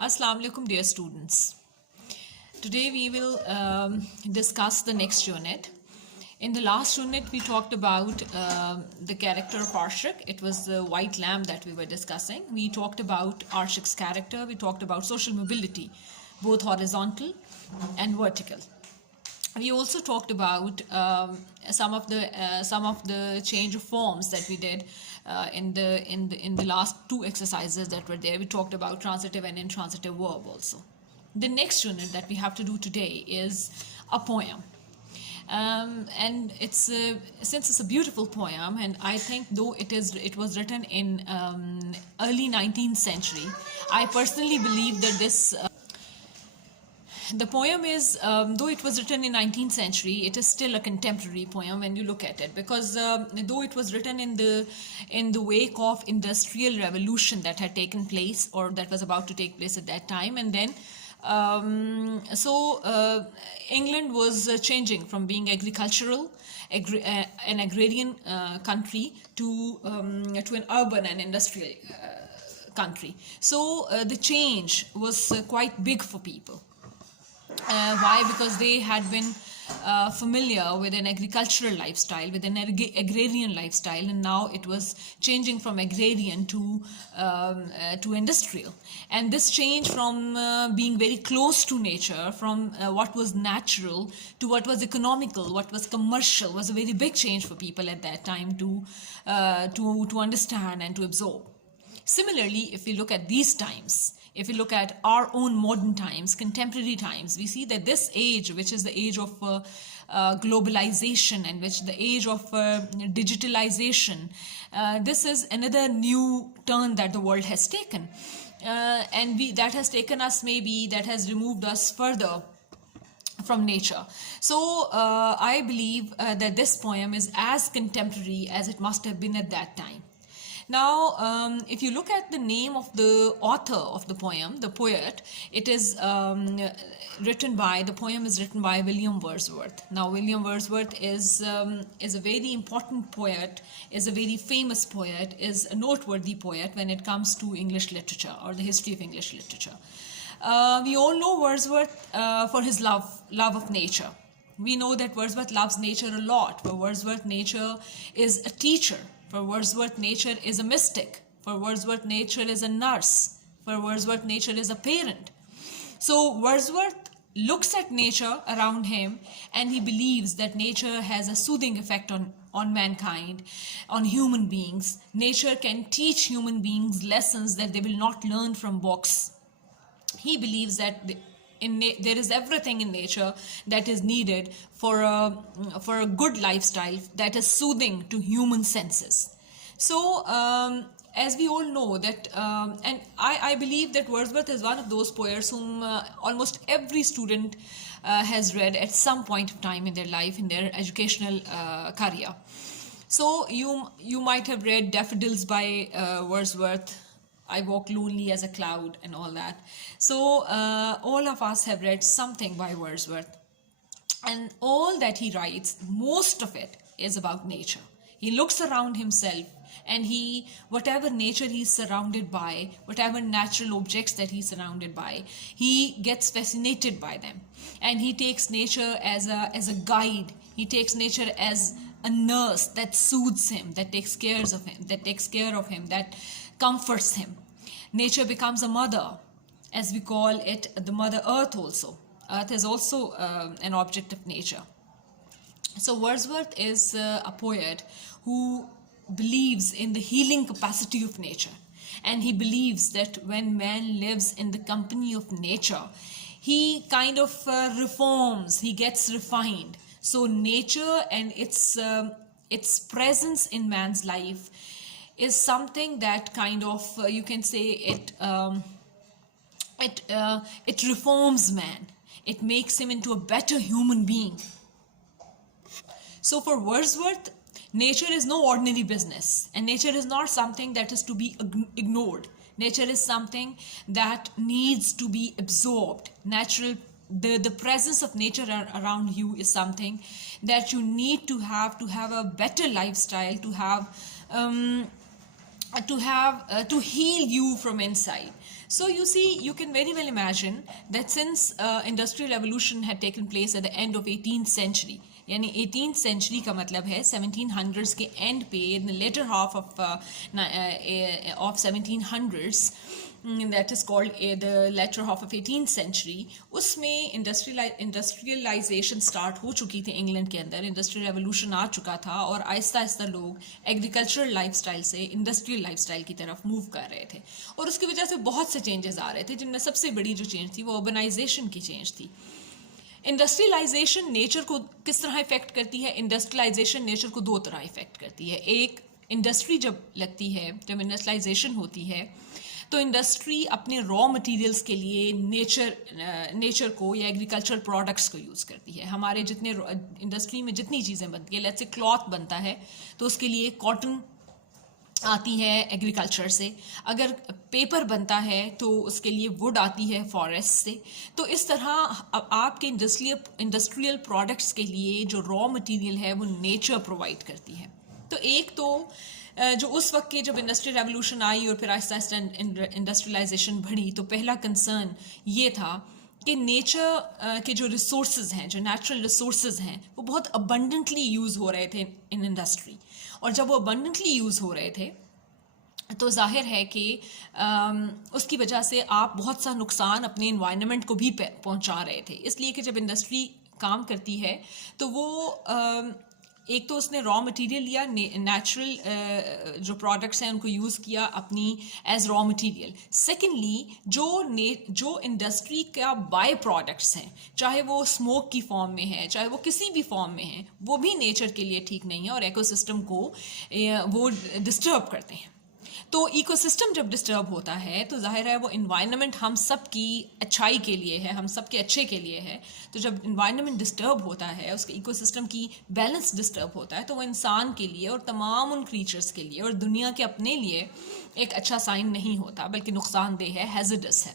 Assalamu alaikum, dear students. Today we will discuss the next unit. In the last unit, we talked about the character of Arshak. It was the white lamb that we were discussing. We talked about Arshak's character. We talked about social mobility, both horizontal and vertical. We also talked about some of the change of forms that we did in the last two exercises that were there. We talked about transitive and intransitive verb also. The next unit that we have to do today is a poem. And it's since it's a beautiful poem, and I think though it was written in early 19th century, I personally believe that the poem is, though it was written in 19th century, it is still a contemporary poem when you look at it, because though it was written in the wake of industrial revolution that had taken place, or that was about to take place at that time, and then England was changing from being agricultural, an agrarian country to an urban and industrial country. So the change was quite big for people. Why? Because they had been familiar with an agricultural lifestyle, with an agrarian lifestyle, and now it was changing from agrarian to industrial. And this change from being very close to nature, from what was natural to what was economical, what was commercial, was a very big change for people at that time to understand and to absorb. Similarly, if we look at these times, if we look at our own modern times, contemporary times, we see that this age, which is the age of globalization and which the age of digitalization, this is another new turn that the world has taken. That has taken us, maybe that has removed us further from nature. So I believe that this poem is as contemporary as it must have been at that time. Now, if you look at the name of the author of the poem, the poet, it is the poem is written by William Wordsworth. Now, William Wordsworth is a very important poet, is a very famous poet, is a noteworthy poet when it comes to English literature or the history of English literature. We all know Wordsworth for his love of nature. We know that Wordsworth loves nature a lot. For Wordsworth, nature is a teacher. For Wordsworth, nature is a mystic. For Wordsworth, nature is a nurse. For Wordsworth, nature is a parent. So Wordsworth looks at nature around him, and he believes that nature has a soothing effect on mankind, on human beings. Nature can teach human beings lessons that they will not learn from books. He believes that there is everything in nature that is needed for a good lifestyle that is soothing to human senses. So as we all know that, and I believe that Wordsworth is one of those poets whom almost every student has read at some point of time in their life, in their educational career. So you might have read Daffodils by Wordsworth, I Walk Lonely as a Cloud, and all that. So all of us have read something by Wordsworth, and all that he writes, most of it is about nature. He looks around himself, and whatever nature he's surrounded by, whatever natural objects that he's surrounded by, he gets fascinated by them, and he takes nature as a guide. He takes nature as a nurse that soothes him, that takes care of him, that comforts him. Nature becomes a mother, as we call it, the Mother Earth also. Earth is also an object of nature. So Wordsworth is a poet who believes in the healing capacity of nature, and he believes that when man lives in the company of nature, he kind of reforms, he gets refined. So nature and its presence in man's life is something that kind of you can say it reforms man. It makes him into a better human being. So for Wordsworth, nature is no ordinary business, and nature is not something that is to be ignored. Nature is something that needs to be absorbed. The presence of nature around you is something that you need to have a better lifestyle, to heal you from inside. So you see, you can very well imagine that since industrial revolution had taken place at the end of 18th century, یعنی 18th century کا مطلب ہے 1700s کے and پہ, in the later half of 1700s, that is called the latter half of 18th century, اس میں industrialisation start ہو چکی تھی England کے اندر, انڈسٹریل ریولوشن آ چکا تھا, اور آہستہ آہستہ لوگ ایگریکلچرل لائف اسٹائل سے انڈسٹریل لائف اسٹائل کی طرف موو کر رہے تھے, اور اس کی وجہ سے بہت سے چینجز آ رہے تھے, جن میں سب سے بڑی جو چینج تھی وہ اربنائزیشن کی چینج تھی. انڈسٹریلائزیشن نیچر کو کس طرح افیکٹ کرتی ہے؟ انڈسٹریلائزیشن نیچر کو دو طرح افیکٹ کرتی ہے. ایک, انڈسٹری جب لگتی ہے, جب انڈسٹریلائزیشن ہوتی ہے تو انڈسٹری اپنے را مٹیریلس کے لیے نیچر کو یا ایگریکلچر پروڈکٹس کو یوز کرتی ہے. ہمارے جتنے انڈسٹری میں جتنی چیزیں بنتی ہیں, لیٹس سے کلاتھ بنتا ہے تو اس کے لیے کاٹن آتی ہے ایگریکلچر سے, اگر پیپر بنتا ہے تو اس کے لیے ووڈ آتی ہے فارسٹ سے. تو اس طرح آپ کے انڈسٹریل پروڈکٹس کے لیے جو را مٹیریل ہے وہ نیچر پرووائڈ کرتی ہے. تو ایک تو جو اس وقت کے جب انڈسٹریل ریولوشن آئی اور پھر آہستہ آہستہ انڈسٹریلائزیشن بڑھی, تو پہلا کنسرن یہ تھا کہ نیچر کے جو ریسورسز ہیں, جو نیچرل ریسورسز ہیں, وہ بہت ابنڈنٹلی یوز ہو رہے تھے ان انڈسٹری, اور جب وہ ابنڈنٹلی یوز ہو رہے تھے تو ظاہر ہے کہ اس کی وجہ سے آپ بہت سا نقصان اپنے انوائرمنٹ کو بھی پہنچا رہے تھے. اس لیے کہ جب انڈسٹری کام کرتی ہے تو وہ ایک تو اس نے را مٹیریل لیا, نیچرل جو پروڈکٹس ہیں ان کو یوز کیا اپنی ایز را مٹیریل. سیکنڈلی جو انڈسٹری کا بائی پروڈکٹس ہیں, چاہے وہ اسموک کی فارم میں ہے, چاہے وہ کسی بھی فارم میں ہیں, وہ بھی نیچر کے لیے ٹھیک نہیں ہے اور ایکو سسٹم کو وہ ڈسٹرب کرتے ہیں. تو ایکو سسٹم جب ڈسٹرب ہوتا ہے تو ظاہر ہے وہ انوائرمنٹ ہم سب کی اچھائی کے لیے ہے, ہم سب کے اچھے کے لیے ہے. تو جب انوائرمنٹ ڈسٹرب ہوتا ہے, اس کے ایکو سسٹم کی بیلنس ڈسٹرب ہوتا ہے, تو وہ انسان کے لیے اور تمام ان کریچرز کے لیے اور دنیا کے اپنے لیے ایک اچھا سائن نہیں ہوتا, بلکہ نقصان دہ ہے, ہیزرڈس ہے.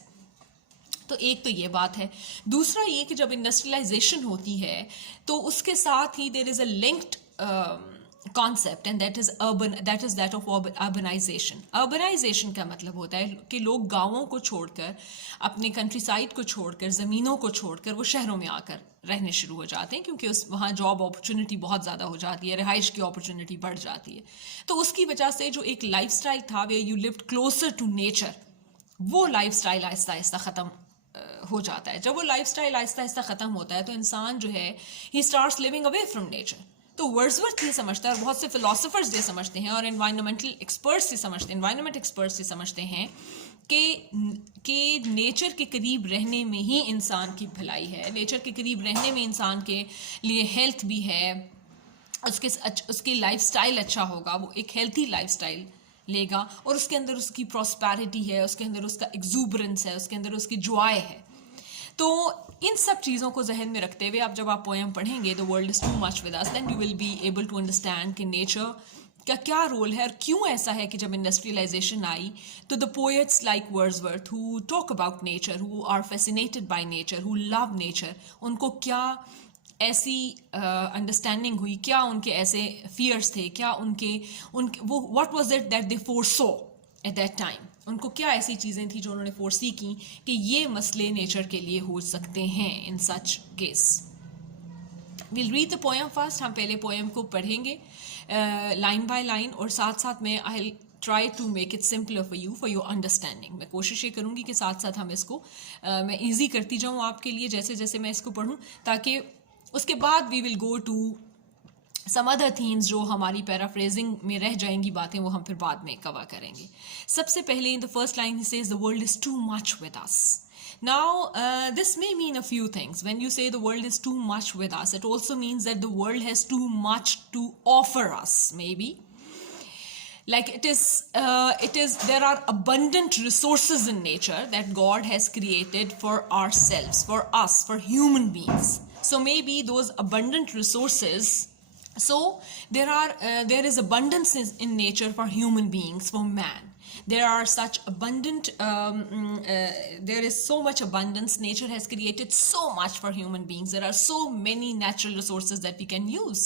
تو ایک تو یہ بات ہے. دوسرا یہ کہ جب انڈسٹریلائزیشن ہوتی ہے تو اس کے ساتھ ہی دیر از اے linked concept, and that is that of urbanization. Urbanization کا مطلب ہوتا ہے کہ لوگ گاؤں کو چھوڑ کر, اپنے کنٹری سائڈ کو چھوڑ کر, زمینوں کو چھوڑ کر وہ شہروں میں آ کر رہنے شروع ہو جاتے ہیں, کیونکہ وہاں جاب اپرچونٹی بہت زیادہ ہو جاتی ہے, رہائش کی اپرچونٹی بڑھ جاتی ہے. تو اس کی وجہ سے جو ایک لائف اسٹائل تھا where you lived closer to nature, وہ لائف اسٹائل آہستہ آہستہ ختم ہو جاتا ہے. جب وہ لائف اسٹائل آہستہ آہستہ ختم ہوتا ہے تو انسان جو ہے he starts living away from nature. تو ورڈزورتھ یہ سمجھتا ہے, اور بہت سے فلاسفرز یہ سمجھتے ہیں, اور انوائرمنٹل ایکسپرٹس یہ سمجھتے ہیں, انوائرمنٹ ایکسپرٹس یہ سمجھتے ہیں کہ نیچر کے قریب رہنے میں ہی انسان کی بھلائی ہے, نیچر کے قریب رہنے میں انسان کے لیے ہیلتھ بھی ہے, اس کی لائف اسٹائل اچھا ہوگا, وہ ایک ہیلتھی لائف اسٹائل لے گا, اور اس کے اندر اس کی پراسپیرٹی ہے, اس کے اندر اس کا ایگزوبرنس ہے, اس کے اندر اس کی جوائے ہے. تو ان سب چیزوں کو ذہن میں رکھتے ہوئے اب جب آپ پوئم پڑھیں گے The world is too much with us, then you will be able to understand کہ نیچر کا کیا رول ہے, اور کیوں ایسا ہے کہ جب انڈسٹریلائزیشن آئی تو the poets like Wordsworth who talk about nature, who are fascinated by nature, who love nature, ان کو کیا ایسی انڈرسٹینڈنگ ہوئی, کیا ان کے ایسے فیئرس تھے, کیا ان کے what was it that they foresaw at that time, ان کو کیا ایسی چیزیں تھیں جو انہوں نے فورسی کی کہ یہ مسئلے نیچر کے لیے ہو سکتے ہیں in such case. We'll read the poem first. ہم پہلے پوئم کو پڑھیں گے لائن بائی لائن, اور ساتھ ساتھ میں I try to make it simpler for your understanding. میں کوشش یہ کروں گی کہ ساتھ ساتھ ہم اس کو میں ایزی کرتی جاؤں آپ کے لیے جیسے جیسے میں اس کو پڑھوں, تاکہ اس کے بعد we will go to some other themes جو ہماری پیرافریزنگ میں رہ جائیں گی باتیں, وہ ہم پھر بعد میں کور کریں گے. سب سے پہلے in the first line he says the world is too much with us. Now this may mean a few things. When you say the world is too much with us, it also means that the world has too much to offer us, maybe. Like it is there are abundant resources in nature that God has created for ourselves, for us, for human beings. So maybe those abundant resources, so there is abundance in nature for human beings, for man. There are such abundant there is so much abundance. Nature has created so much for human beings. There are so many natural resources that we can use.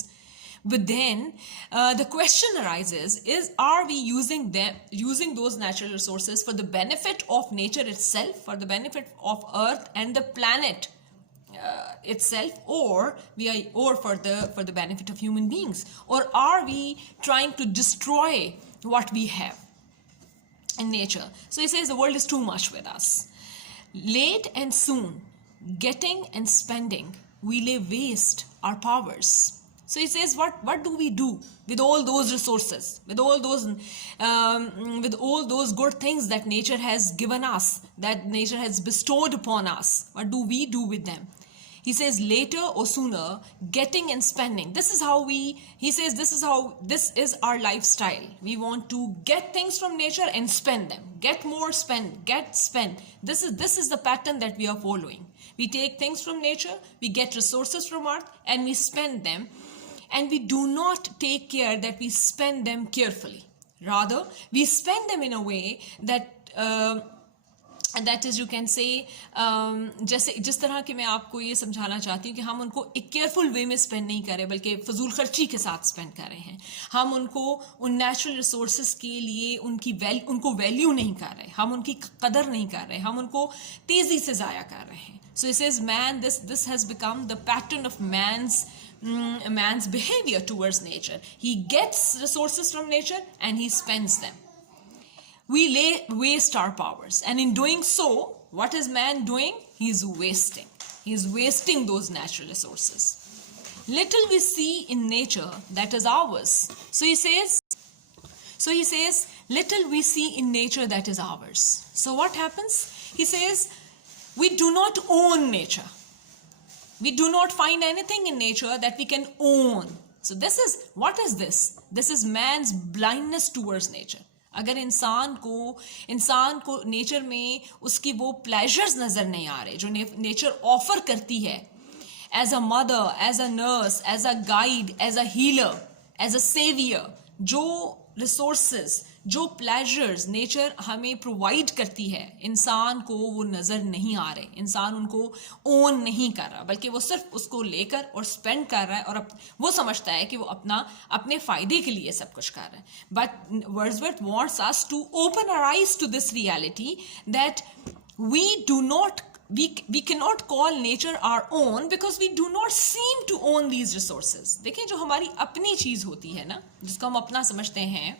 But then the question arises: are we using those natural resources for the benefit of nature itself, for the benefit of Earth and the planet itself, or for the benefit of human beings, or are we trying to destroy what we have in nature? So he says the world is too much with us. Late and soon, getting and spending, we lay waste our powers. So he says, what do we do with all those resources, with all those good things that nature has given us, that nature has bestowed upon us? What do we do with them? He says, later or sooner, getting and spending. This is our lifestyle. We want to get things from nature and spend them. Get more, spend. This is the pattern that we are following. We take things from nature, we get resources from earth, and we spend them. And we do not take care that we spend them carefully. Rather, we spend them in a way that that is, you can say, जैसे जिस तरह कि मैं आपको ये समझाना चाहती हूँ कि हम उनको एक केयरफुल वे में स्पेंड नहीं कर रहे, बल्कि फजूल खर्ची के साथ स्पेंड कर रहे हैं. हम उनको उन नेचुरल रिसोर्सेज के लिए उनको वैल्यू नहीं कर रहे, हम उनकी कदर नहीं कर रहे, हम उनको तेज़ी से ज़ाया कर रहे हैं. So it says, man, this has become the pattern of man's behavior towards nature. He gets resources from nature and he spends them. We waste our powers, and in doing so, what is man doing? He's wasting those natural resources. Little we see in nature that is ours. So he says, little we see in nature that is ours. So what happens? He says, we do not own nature. We do not find anything in nature that we can own. So what is this? This is man's blindness towards nature. अगर इंसान को nature में उसकी वो pleasures नज़र नहीं आ रहे जो नेचर ऑफर करती है, as a mother, as a nurse, as a guide, as a healer, as a saviour, जो रिसोर्सेज, जो प्लेजर्स नेचर हमें प्रोवाइड करती है, इंसान को वो नज़र नहीं आ रहे. इंसान उनको ओन नहीं कर रहा, बल्कि वो सिर्फ उसको लेकर और स्पेंड कर रहा है, और वो समझता है कि वो अपने फ़ायदे के लिए सब कुछ कर रहा है. But Wordsworth wants us to open our eyes to this reality that we cannot call nature our own because we do not seem to own these resources. देखें, जो हमारी अपनी चीज़ होती है ना, जिसको हम अपना समझते हैं,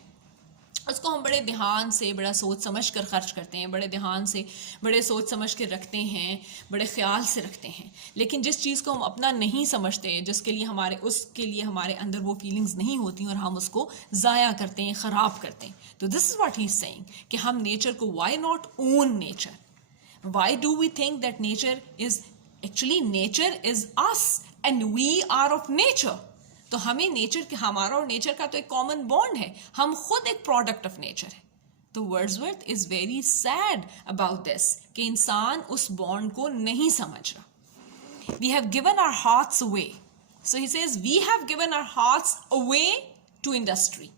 उसको हम बड़े ध्यान से, बड़ा सोच समझ कर खर्च करते हैं, बड़े ध्यान से, बड़े सोच समझ कर रखते हैं, बड़े ख्याल से रखते हैं. लेकिन जिस चीज़ को हम अपना नहीं समझते, उसके लिए हमारे अंदर वो फीलिंग्स नहीं होती और हम उसको ज़ाया करते हैं, ख़राब करते हैं. तो this is what he is saying कि हम नेचर को, why not own nature? Why do we think that nature is us and we are of nature? तो हमें हमारा और नेचर का तो एक कॉमन बॉन्ड है, हम खुद एक प्रोडक्ट ऑफ नेचर है. तो Wordsworth is very sad about this कि इंसान उस बॉन्ड को नहीं समझ रहा. We have given our hearts away. So he says, we have given our hearts away to industry,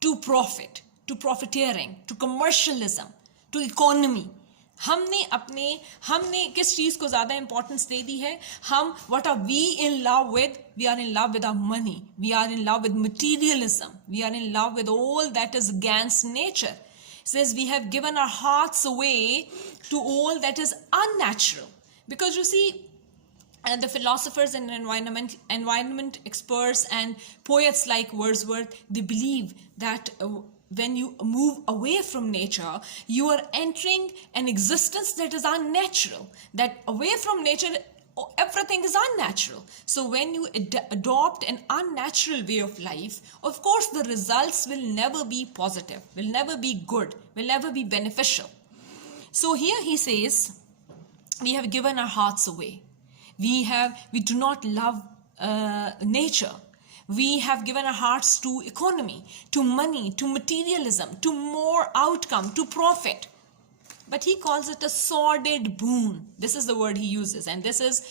to profit, to profiteering, to commercialism, to economy. हमने किस चीज़ को ज़्यादा इंपॉर्टेंस दे दी है? what are we in love with? We are in love with our money. We are in love with materialism. We are in love with all that is against nature. It says we have given our hearts away to all that is unnatural. Because you see, and the philosophers and environment experts and poets like Wordsworth, they believe that when you move away from nature, you are entering an existence that is unnatural. That away from nature, everything is unnatural. So when you adopt an unnatural way of life, of course the results will never be positive, will never be good, will never be beneficial. So here he says, we have given our hearts away. We do not love nature. We have given our hearts to economy, to money, to materialism, to more outcome, to profit. But he calls it a sordid boon. This is the word he uses, and this is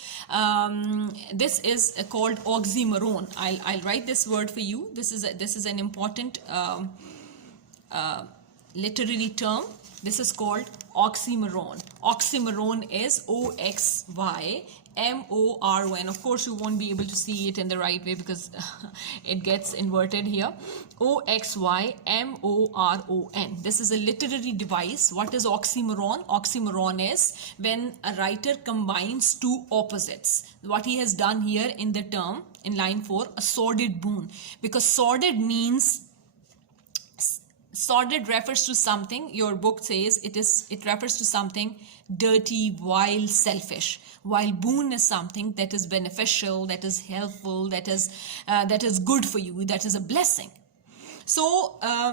called oxymoron. I'll write this word for you. This is an important literary term. This is called oxymoron. Oxymoron is OXYMORON. Of course, you won't be able to see it in the right way because it gets inverted here. OXYMORON. This is a literary device. What is oxymoron? Oxymoron is when a writer combines two opposites. What he has done here in the term, in line 4, a sordid boon. Because sordid means, sordid refers to something, your book says it refers to something dirty, vile, selfish, while boon is something that is beneficial, that is helpful, that is good for you, that is a blessing. So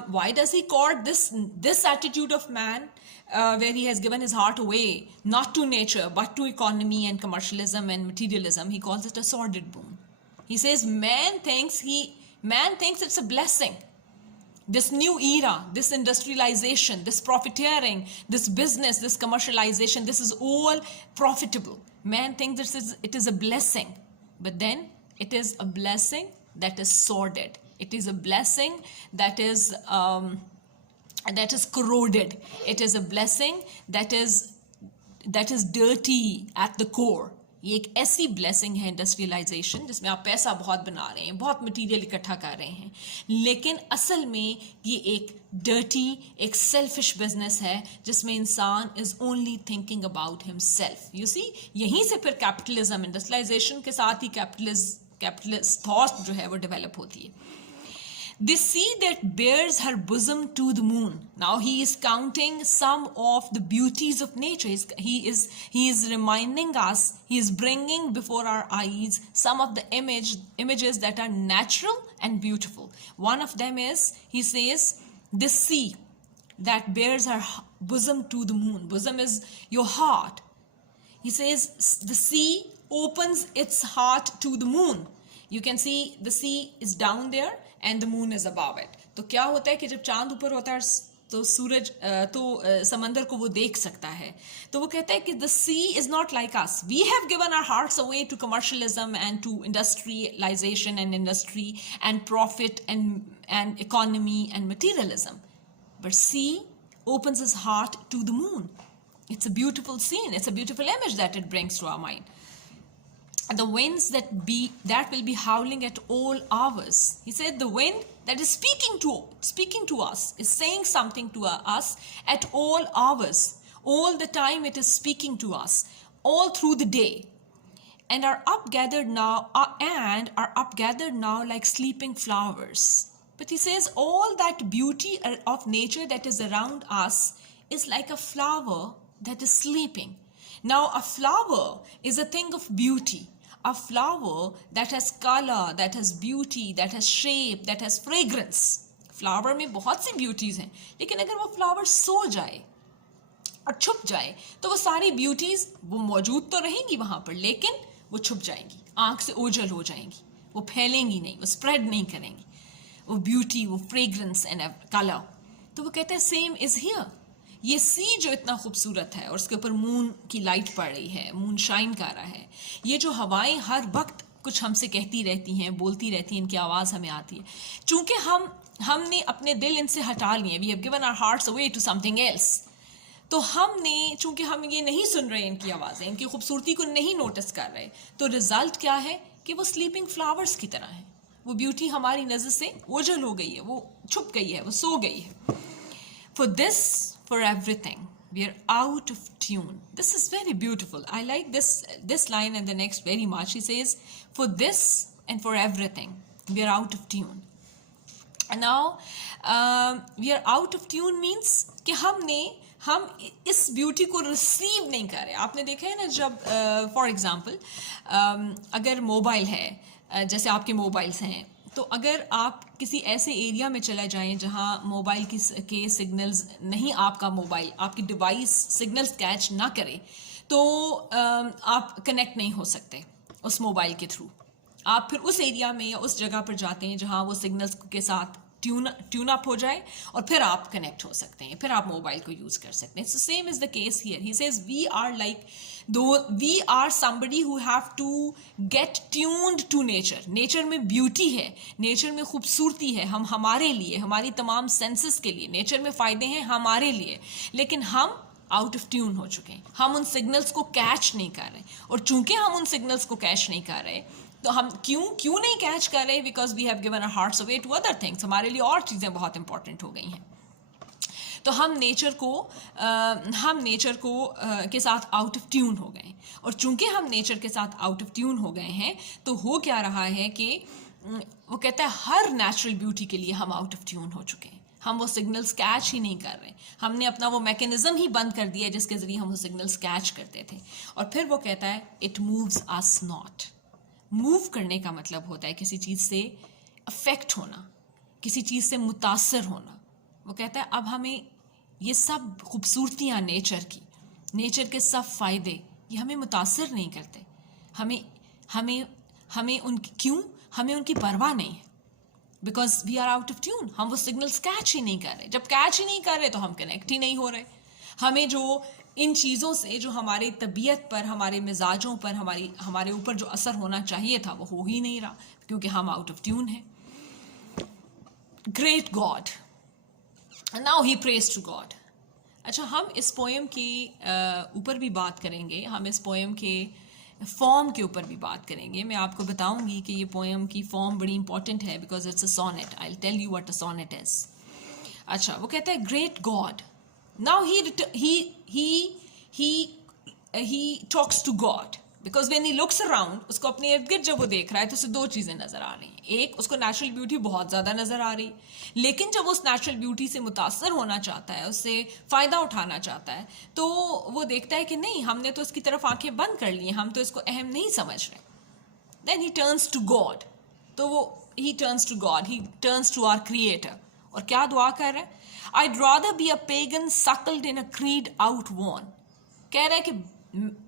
why does he court this attitude of man, where he has given his heart away, not to nature but to economy and commercialism and materialism? He calls it a sordid boon. He says man thinks it's a blessing. This new era, this industrialization, this profiteering, this business, this commercialization, this is all profitable. Man thinks it is a blessing, but then it is a blessing that is sordid. It is a blessing that is corroded. It is a blessing that is dirty at the core. یہ ایک ایسی blessing ہے industrialisation جس میں آپ پیسہ بہت بنا رہے ہیں, بہت مٹیریل اکٹھا کر رہے ہیں, لیکن اصل میں یہ ایک ڈرٹی, ایک سیلفش بزنس ہے جس میں انسان از اونلی تھنکنگ اباؤٹ ہم سیلف. یو سی, یہیں سے پھر کیپٹلزم, انڈسٹریلائزیشن کے ساتھ ہی کیپٹلسٹ تھاٹ جو ہے وہ ڈیولپ ہوتی ہے. The sea that bears her bosom to the moon. Now he is counting some of the beauties of nature. He is reminding us, he is bringing before our eyes some of the images that are natural and beautiful. One of them is, he says, the sea that bears her bosom to the moon. Bosom is your heart. He says the sea opens its heart to the moon. You can see the sea is down there and the moon is above it. تو کیا ہوتا ہے کہ جب چاند اوپر ہوتا ہے تو سورج تو سمندر کو وہ دیکھ سکتا ہے. تو وہ کہتا ہے کہ the sea is not like us. We have given our hearts away to commercialism and to industrialization and industry and profit and economy and materialism. But sea opens his heart to the moon. It's a beautiful scene. It's a beautiful image that it brings to our mind. The winds that will be howling at all hours. He said the wind that is speaking to us is saying something to us at all hours. All the time it is speaking to us, all through the day. And are upgathered now like sleeping flowers. But he says all that beauty of nature that is around us is like a flower that is sleeping. Now a flower is a thing of beauty. A flower that has color, that has beauty, that has shape, that has fragrance. Flower میں بہت سی beauties ہیں, لیکن اگر وہ flower سو جائے اور چھپ جائے تو وہ ساری بیوٹیز وہ موجود تو رہیں گی وہاں پر, لیکن وہ چھپ جائیں گی, آنکھ سے اوجھل ہو جائیں گی, وہ پھیلیں گی نہیں, وہ اسپریڈ نہیں کریں گی, وہ بیوٹی, وہ فریگرنس اینڈ کلر. تو وہ کہتے ہیں سیم از ہیئر. یہ سی جو اتنا خوبصورت ہے اور اس کے اوپر مون کی لائٹ پڑ رہی ہے, مون شائن کر رہا ہے, یہ جو ہوائیں ہر وقت کچھ ہم سے کہتی رہتی ہیں, بولتی رہتی ہیں, ان کی آواز ہمیں آتی ہے, چونکہ ہم نے اپنے دل ان سے ہٹا لیے, we have given our hearts away to something else. تو ہم نے, چونکہ ہم یہ نہیں سن رہے ان کی آوازیں, ان کی خوبصورتی کو نہیں نوٹس کر رہے, تو رزلٹ کیا ہے کہ وہ سلیپنگ فلاورس کی طرح ہیں. وہ بیوٹی ہماری نظر سے اوجھل ہو گئی ہے, وہ چھپ گئی ہے, وہ سو گئی ہے. For everything we are out of tune. This is very beautiful. I like this line and the next very much. He says for this and for everything we are out of tune. And now we are out of tune means کہ ہم اس beauty کو receive نہیں کر رہے. آپ نے دیکھا ہے نا, جب فار ایگزامپل اگر موبائل ہے, جیسے آپ کے موبائلس ہیں, تو اگر آپ کسی ایسے ایریا میں چلے جائیں جہاں موبائل کے سگنلز نہیں, آپ کا موبائل, آپ کی ڈیوائس سگنلز کیچ نہ کرے, تو آپ کنیکٹ نہیں ہو سکتے اس موبائل کے تھرو. آپ پھر اس ایریا میں یا اس جگہ پر جاتے ہیں جہاں وہ سگنلز کے ساتھ ट्यून अप हो जाए और फिर आप कनेक्ट हो सकते हैं, फिर आप मोबाइल को यूज कर सकते हैं. So same is the case here. He says we are like we are somebody who have to get tuned to nature. Nature में ब्यूटी है, नेचर में खूबसूरती है, हम हमारे लिए, हमारी तमाम सेंसेस के लिए नेचर में फ़ायदे हैं हमारे लिए, लेकिन हम आउट ऑफ ट्यून हो चुके हैं. हम उन सिग्नल्स को कैच नहीं कर रहे, और चूंकि हम उन सिग्नल्स को कैच नहीं कर रहे तो हम क्यों नहीं कैच कर रहे? Because we have given our hearts away to other things. हमारे लिए और चीज़ें बहुत इंपॉर्टेंट हो गई हैं. तो हम नेचर को के साथ आउट ऑफ ट्यून हो गए, और चूंकि हम नेचर के साथ आउट ऑफ ट्यून हो गए हैं तो हो क्या रहा है कि वो कहता है हर नेचुरल ब्यूटी के लिए हम आउट ऑफ ट्यून हो चुके हैं. हम वो सिग्नल्स कैच ही नहीं कर रहे, हमने अपना वो मैकेनिज्म ही बंद कर दिया जिसके ज़रिए हम वो सिग्नल्स कैच करते थे. और फिर वो कहता है it moves us not. Move करने का मतलब होता है किसी चीज़ से अफेक्ट होना, किसी चीज़ से मुतासर होना. वो कहता है अब हमें ये सब खूबसूरतियाँ नेचर के सब फ़ायदे ये हमें मुतासर नहीं करते. हमें उनकी परवाह नहीं है, because we are out of tune. हम वो सिग्नल्स कैच ही नहीं कर रहे. जब कैच ही नहीं कर रहे तो हम कनेक्ट ही नहीं हो रहे. हमें जो इन चीज़ों से जो हमारे तबीयत पर, हमारे मिजाजों पर, हमारे ऊपर जो असर होना चाहिए था वो हो ही नहीं रहा, क्योंकि हम आउट ऑफ ट्यून हैं. Great God, now he praise to God. अच्छा, हम इस पोएम के ऊपर भी बात करेंगे, हम इस पोएम के फॉर्म के ऊपर भी बात करेंगे. मैं आपको बताऊंगी कि ये पोएम की फॉर्म बड़ी इंपॉर्टेंट है, because it's a sonnet. I will tell you what a sonnet is. अच्छा, वो कहता है great God. Now he talks to God, because when he looks around, उसको अपने इर्द गिर्द जब वो देख रहा है तो उसे दो चीज़ें नज़र आ रही हैं. एक, उसको नेचुरल ब्यूटी बहुत ज़्यादा नज़र आ रही, लेकिन जब उस नेचुरल ब्यूटी से मुतासर होना चाहता है, उससे फ़ायदा उठाना चाहता है, तो वो देखता है कि नहीं, हमने तो इसकी तरफ आंखें बंद कर ली हैं, हम तो इसको अहम नहीं समझ रहे. Then he turns to God. तो वो he turns to God, he turns to our creator. और क्या दुआ कर रहा है? I'd rather be a pagan suckled in a creed outworn. कह रहा है कि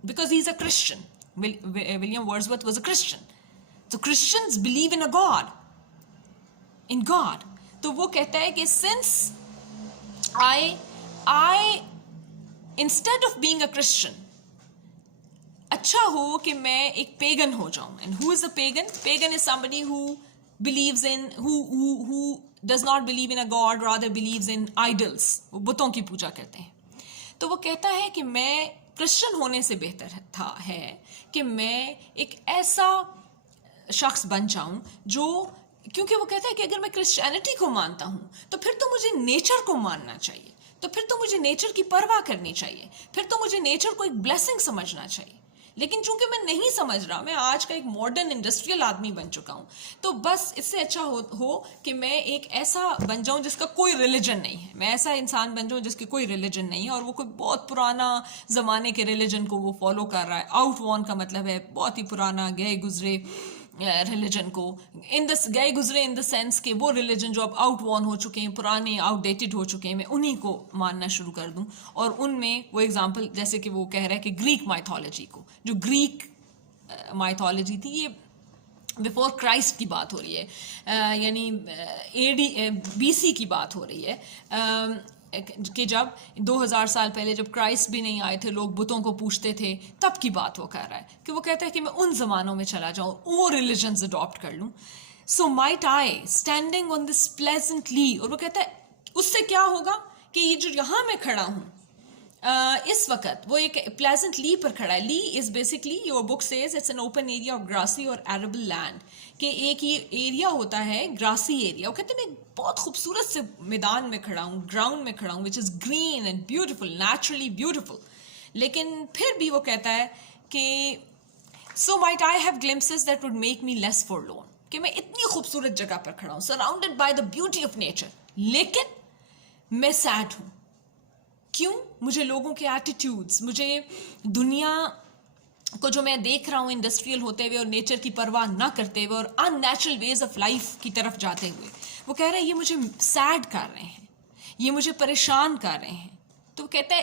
because he's a Christian. William Wordsworth was a Christian. So Christians believe in a God. In God. तो वो कहता है कि since I instead of being a Christian, अच्छा हो कि मैं एक पेगन हो जाऊं. And who is a pagan? Pagan is somebody who believes in, who does not believe in a God, rather believes in idols. वो बुतों की पूजा करते हैं. तो वो कहता है कि मैं क्रिश्चियन होने से बेहतर है कि मैं एक ऐसा शख्स बन जाऊं जो, क्योंकि वो कहता है कि अगर मैं क्रिश्चियनिटी को मानता हूं तो फिर तो मुझे नेचर को मानना चाहिए, तो फिर तो मुझे नेचर की परवाह करनी चाहिए, फिर तो मुझे नेचर को एक ब्लेसिंग समझना चाहिए. लेकिन चूंकि मैं नहीं समझ रहा, मैं आज का एक मॉडर्न इंडस्ट्रियल आदमी बन चुका हूँ, तो बस इससे अच्छा हो कि मैं एक ऐसा बन जाऊँ जिसका कोई रिलीजन नहीं है. मैं ऐसा इंसान बन जाऊँ जिसकी कोई रिलीजन नहीं है, और वो कोई बहुत पुराना ज़माने के रिलीजन को वो फॉलो कर रहा है. आउटवॉर्न का मतलब है बहुत ही पुराना, गए गुजरे रिलीजन को. गए गुजरे इन द सेंस कि वो रिलीजन जो अब आउटवॉर्न हो चुके हैं, पुराने आउटडेटेड हो चुके हैं, मैं उन्हीं को मानना शुरू कर दूं. और उनमें वो एग्जांपल, जैसे कि वो कह रहा है कि ग्रीक माइथोलॉजी को, जो ग्रीक माइथोलॉजी थी, ये बिफोर क्राइस्ट की बात हो रही है, यानी BC की बात हो रही है, कि जब 2000 साल पहले जब क्राइस्ट भी नहीं आए थे, लोग बुतों को पूछते थे, तब की बात वो कर रहा है. कि वो कहता है कि मैं उन ज़मानों में चला जाऊँ, वो रिलीजन्स अडॉप्ट कर लूँ. सो might I standing on this pleasantly. और वो कहता है उससे क्या होगा कि ये जो यहाँ मैं खड़ा हूँ इस वक्त, वो एक प्लेजेंट ली पर खड़ा है. Lea is basically, your book says, it's an open area of grassy और एरेबल लैंड. कि एक ये एरिया होता है ग्रासी एरिया. वो कहते हैं मैं बहुत खूबसूरत से मैदान में खड़ा हूँ, ग्राउंड में खड़ा हूँ, which is green and beautiful, naturally beautiful. लेकिन फिर भी वो कहता है कि so might I have glimpses that would make me less forlorn. कि मैं इतनी खूबसूरत जगह पर खड़ा हूँ, surrounded by the beauty of nature, लेकिन मैं सैड हूँ. क्यों? मुझे लोगों के एटीट्यूड्स, मुझे दुनिया को जो मैं देख रहा हूँ इंडस्ट्रियल होते हुए और नेचर की परवाह ना करते हुए और अननेचुरल वेज ऑफ लाइफ की तरफ जाते हुए, वो कह रहा है ये मुझे सैड कर रहे हैं, ये मुझे परेशान कर रहे हैं. तो वो कहता है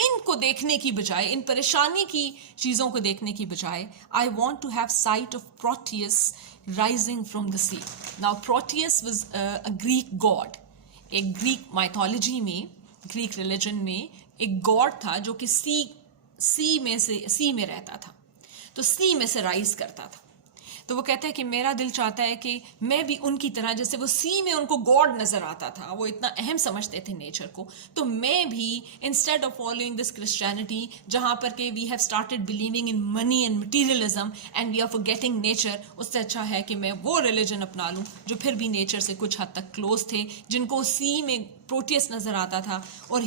ان کو دیکھنے کی بجائے, ان پریشانی کی چیزوں کو دیکھنے کی بجائے, I want to have sight of Proteus rising from the sea. Now Proteus was a Greek god. ایک گریک مائتھولوجی میں, گریک ریلیجن میں ایک گاڈ تھا جو کہ سی میں رہتا تھا, تو سی میں سے رائز کرتا تھا. تو وہ کہتا ہے کہ میرا دل چاہتا ہے کہ میں بھی ان کی طرح, جیسے وہ سی میں ان کو گاڈ نظر آتا تھا, وہ اتنا اہم سمجھتے تھے نیچر کو, تو میں بھی instead of following this Christianity جہاں پر کہ we have started believing in money and materialism and we are forgetting nature, اس سے اچھا ہے کہ میں وہ ریلیجن اپنا لوں جو پھر بھی نیچر سے کچھ حد تک کلوز تھے, جن کو سی میں پروٹیس نظر آتا تھا. اور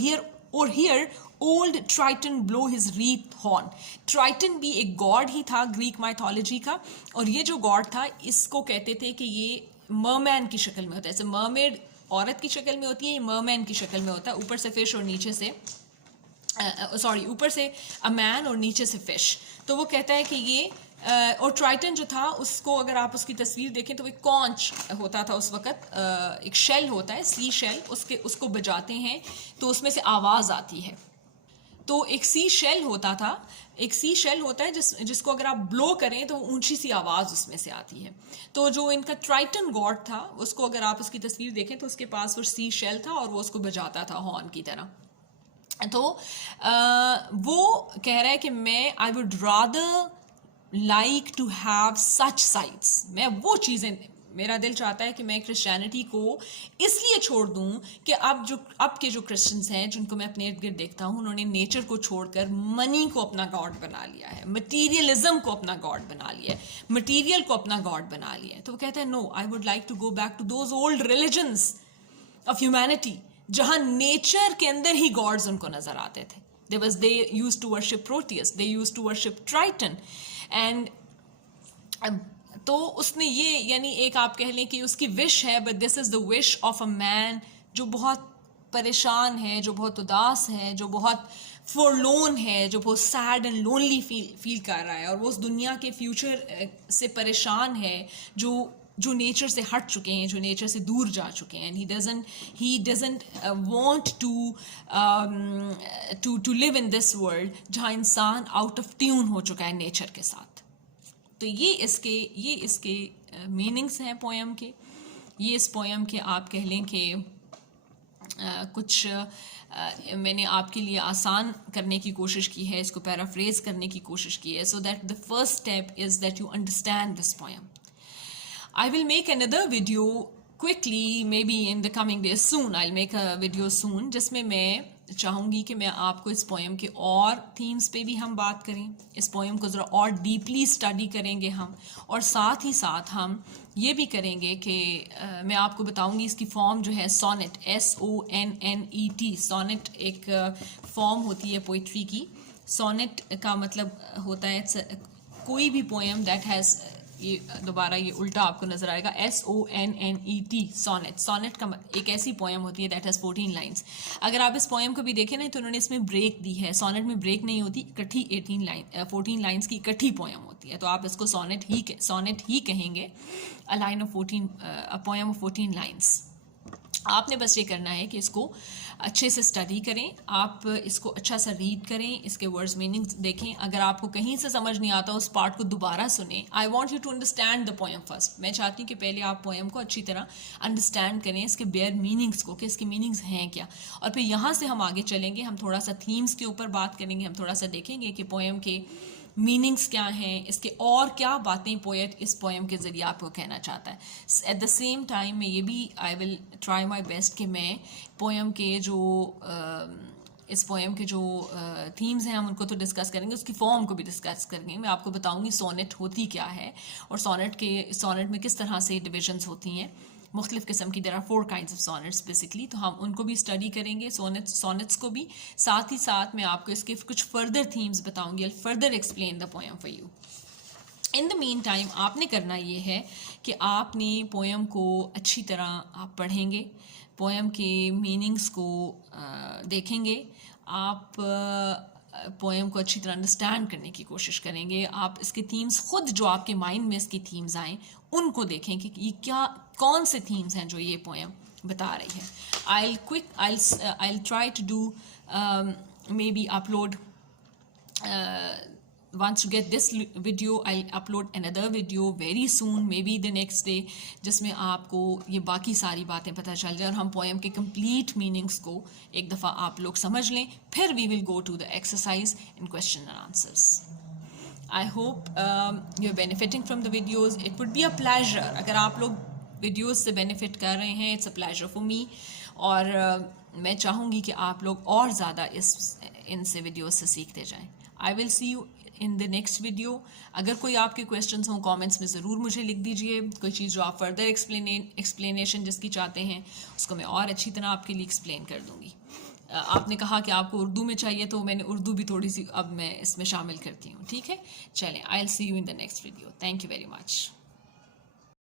ہیئر اولڈ ٹرائٹن بلو ہز ریپ ہارن. ٹرائٹن بھی ایک گاڈ ہی تھا گریک مائتھولوجی کا, اور یہ جو گاڈ تھا اس کو کہتے تھے کہ یہ مرمین کی شکل میں ہوتا ہے, جیسے مرمیڈ عورت کی شکل میں ہوتی ہے, یہ مرمین کی شکل میں ہوتا ہے, اوپر سے فش اور نیچے سے اوپر سے مین اور نیچے سے فش. تو وہ کہتا ہے کہ یہ اور ٹرائٹن جو تھا اس کو اگر آپ اس کی تصویر دیکھیں تو وہ کونچ ہوتا تھا اس وقت, ایک شیل ہوتا ہے سی شیل, اس کو بجاتے ہیں تو اس میں سے آواز آتی ہے. تو ایک سی شیل ہوتا تھا, ایک سی شیل ہوتا ہے جس کو اگر آپ بلو کریں تو اونچی سی آواز اس میں سے آتی ہے. تو جو ان کا ٹرائٹن گاڈ تھا اس کو اگر آپ اس کی تصویر دیکھیں تو اس کے پاس وہ سی شیل تھا اور وہ اس کو بجاتا تھا ہارن کی طرح. تو وہ کہہ رہا ہے کہ میں I would rather like to have such sights, میں وہ چیزیں, میرا دل چاہتا ہے کہ میں کرسچینٹی کو اس لیے چھوڑ دوں کہ اب کے جو کرسچنس ہیں جن کو میں اپنے ارد گرد دیکھتا ہوں, انہوں نے نیچر کو چھوڑ کر منی کو اپنا گاڈ بنا لیا ہے, مٹیریلزم کو اپنا گاڈ بنا لیا ہے, مٹیریل کو اپنا گاڈ بنا لیا ہے. تو وہ کہتا ہے no, I would like to go back to those old religions of humanity جہاں نیچر کے اندر ہی گاڈز ان کو نظر آتے تھے. They used to worship Proteus, they used to worship Triton. And تو اس نے یہ, یعنی ایک آپ کہہ لیں کہ اس کی وش ہے, but this is the wish of اے مین جو بہت پریشان ہے, جو بہت اداس ہے, جو بہت فورلون ہے, جو بہت سیڈ اینڈ لونلی فیل کر رہا ہے, اور وہ اس دنیا کے فیوچر سے پریشان ہے جو نیچر سے ہٹ چکے ہیں, جو نیچر سے دور جا چکے ہیں. He doesn't want to live in this world جہاں انسان آؤٹ آف ٹیون ہو چکا ہے نیچر کے ساتھ. تو یہ اس کے میننگس ہیں پوئم کے. یہ اس پوئم کے آپ کہہ لیں کہ کچھ میں نے آپ کے لیے آسان کرنے کی کوشش کی ہے, اس کو پیرافریز کرنے کی کوشش کی ہے, so that the first step is that you understand this poem. I will make another video quickly, maybe in the coming days soon. I'll make a video soon جس میں میں چاہوں گی کہ میں آپ کو اس پوئم کے اور تھیمز پہ بھی ہم بات کریں, اس پوئم کو ذرا اور ڈیپلی اسٹڈی کریں گے ہم, اور ساتھ ہی ساتھ ہم یہ بھی کریں گے کہ میں آپ کو بتاؤں گی اس کی فارم جو ہے سونٹ, SONNET. سونٹ ایک فارم ہوتی ہے پوئٹری کی. سونٹ کا مطلب ہوتا ہے کوئی بھی پوئم دیٹ ہیز, یہ دوبارہ یہ الٹا آپ کو نظر آئے گا, SONNET. سونٹ کا ایک ایسی پوئم ہوتی ہے دیٹ ہیز 14 لائنس. اگر آپ اس پوئم کو بھی دیکھیں نا تو انہوں نے اس میں بریک دی ہے. سونٹ میں بریک نہیں ہوتی, اکٹھی 14 لائنس کی اکٹھی پوئم ہوتی ہے, تو آپ اس کو سونٹ ہی کہیں گے. Poem of 14 lines. آپ نے بس یہ کرنا ہے کہ اس کو اچھے سے اسٹڈی کریں, آپ اس کو اچھا سا ریڈ کریں, اس کے ورڈز میننگز دیکھیں. اگر آپ کو کہیں سے سمجھ نہیں آتا اس پارٹ کو دوبارہ سنیں. I want you to understand the poem first. میں چاہتی ہوں کہ پہلے آپ پوئم کو اچھی طرح انڈرسٹینڈ کریں, اس کے بیئر میننگس کو, کہ اس کے میننگز ہیں کیا, اور پھر یہاں سے ہم آگے چلیں گے. ہم تھوڑا سا تھیمز کے اوپر بات کریں گے, ہم تھوڑا سا دیکھیں گے کہ پوئم کے میننگس کیا ہیں, اس کے اور کیا باتیں پوئٹ اس پوئم کے ذریعے آپ کو کہنا چاہتا ہے. ایٹ دا سیم ٹائم میں یہ بھی آئی ول ٹرائی مائی بیسٹ کہ میں پوئم کے اس پوئم کے جو تھیمز ہیں ہم ان کو تو ڈسکس کریں گے, اس کی فارم کو بھی ڈسکس کریں گے. میں آپ کو بتاؤں گی سونٹ ہوتی کیا ہے, اور سونٹ میں کس طرح سے ڈویژنس ہوتی ہیں, مختلف قسم کی. There are 4 kinds of sonnets basically, تو ہم ان کو بھی اسٹڈی کریں گے, سونٹس کو بھی. ساتھ ہی ساتھ میں آپ کو اس کے کچھ فردر تھیمز بتاؤں گی. Further explain the poem for you. In the meantime آپ نے کرنا یہ ہے کہ آپ نے پوئم کو اچھی طرح آپ پڑھیں گے, پوئم کے میننگس کو دیکھیں گے, آپ پوئم کو اچھی طرح انڈرسٹینڈ کرنے کی کوشش کریں گے. آپ اس کے تھیمز خود جو آپ کے مائنڈ میں اس کی تھیمز آئیں ان کو دیکھیں کہ یہ کون سے تھیمز ہیں جو یہ پوئم بتا رہی ہے. I'll try to do maybe upload once you get this video, I'll upload another video very soon, maybe the next day, جس میں آپ کو یہ باقی ساری باتیں پتہ چل جائیں اور ہم پوئم کے کمپلیٹ میننگس کو ایک دفعہ آپ لوگ سمجھ لیں. پھر we will go to the exercise and question and answers. I hope you're benefiting from the videos. It would be a pleasure اگر آپ لوگ ویڈیوز سے بینیفٹ کر رہے ہیں. It's a pleasure for me. اور میں چاہوں گی کہ آپ لوگ اور زیادہ ان سے ویڈیوز سے سیکھتے جائیں. I will see you in the next video. اگر کوئی آپ کے کویشچنس ہوں کامنٹس میں ضرور مجھے لکھ دیجئے. کوئی چیز جو آپ فردر ایکسپلینیشن جس کی چاہتے ہیں اس کو میں اور اچھی طرح آپ کے لیے ایکسپلین کر دوں گی. آپ نے کہا کہ آپ کو اردو میں چاہیے تو میں نے اردو بھی تھوڑی سی اب میں اس میں شامل کرتی ہوں. ٹھیک ہے, چلیں, I'll see you in the next video. Thank you very much.